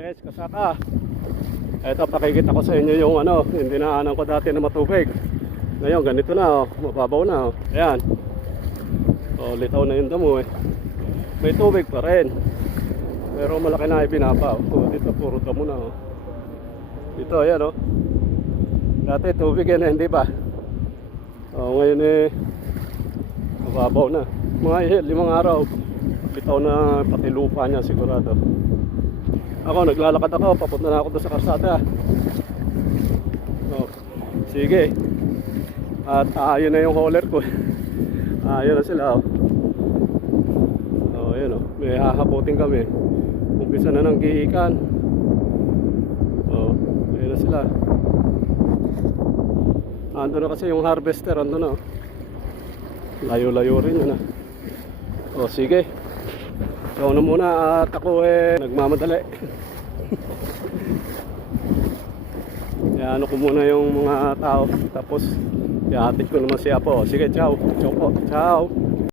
Yes, kasaka. Ito, pakikita ko sa inyo yung yung dinaanan ko dati na matubig. Ngayon, ganito na, mababaw na. Ayan. Litaw na yung damo eh. May tubig pa rin. Pero malaki na ibinabaw. Dito, puro damo na. Dito, ayan Dati tubig yan, hindi ba? Ngayon mababaw na. Mga 5 araw. Bitaw na pati lupa niya sigurado. Ako, naglalakad ako. Papunta na ako doon sa karsada. Sige. At ayun na yung hauler ko. Ayun na sila. Ayun may hahaputin kami. Umpisa na ng giikan. Ayun na sila. Ando na kasi yung harvester. Ando na. Layo-layo rin yun. Sige. So na muna at ako nagmamadali. Ano ko muna yung mga tao. Tapos ihatid ko naman siya po. Sige, ciao. Ciao po. Ciao.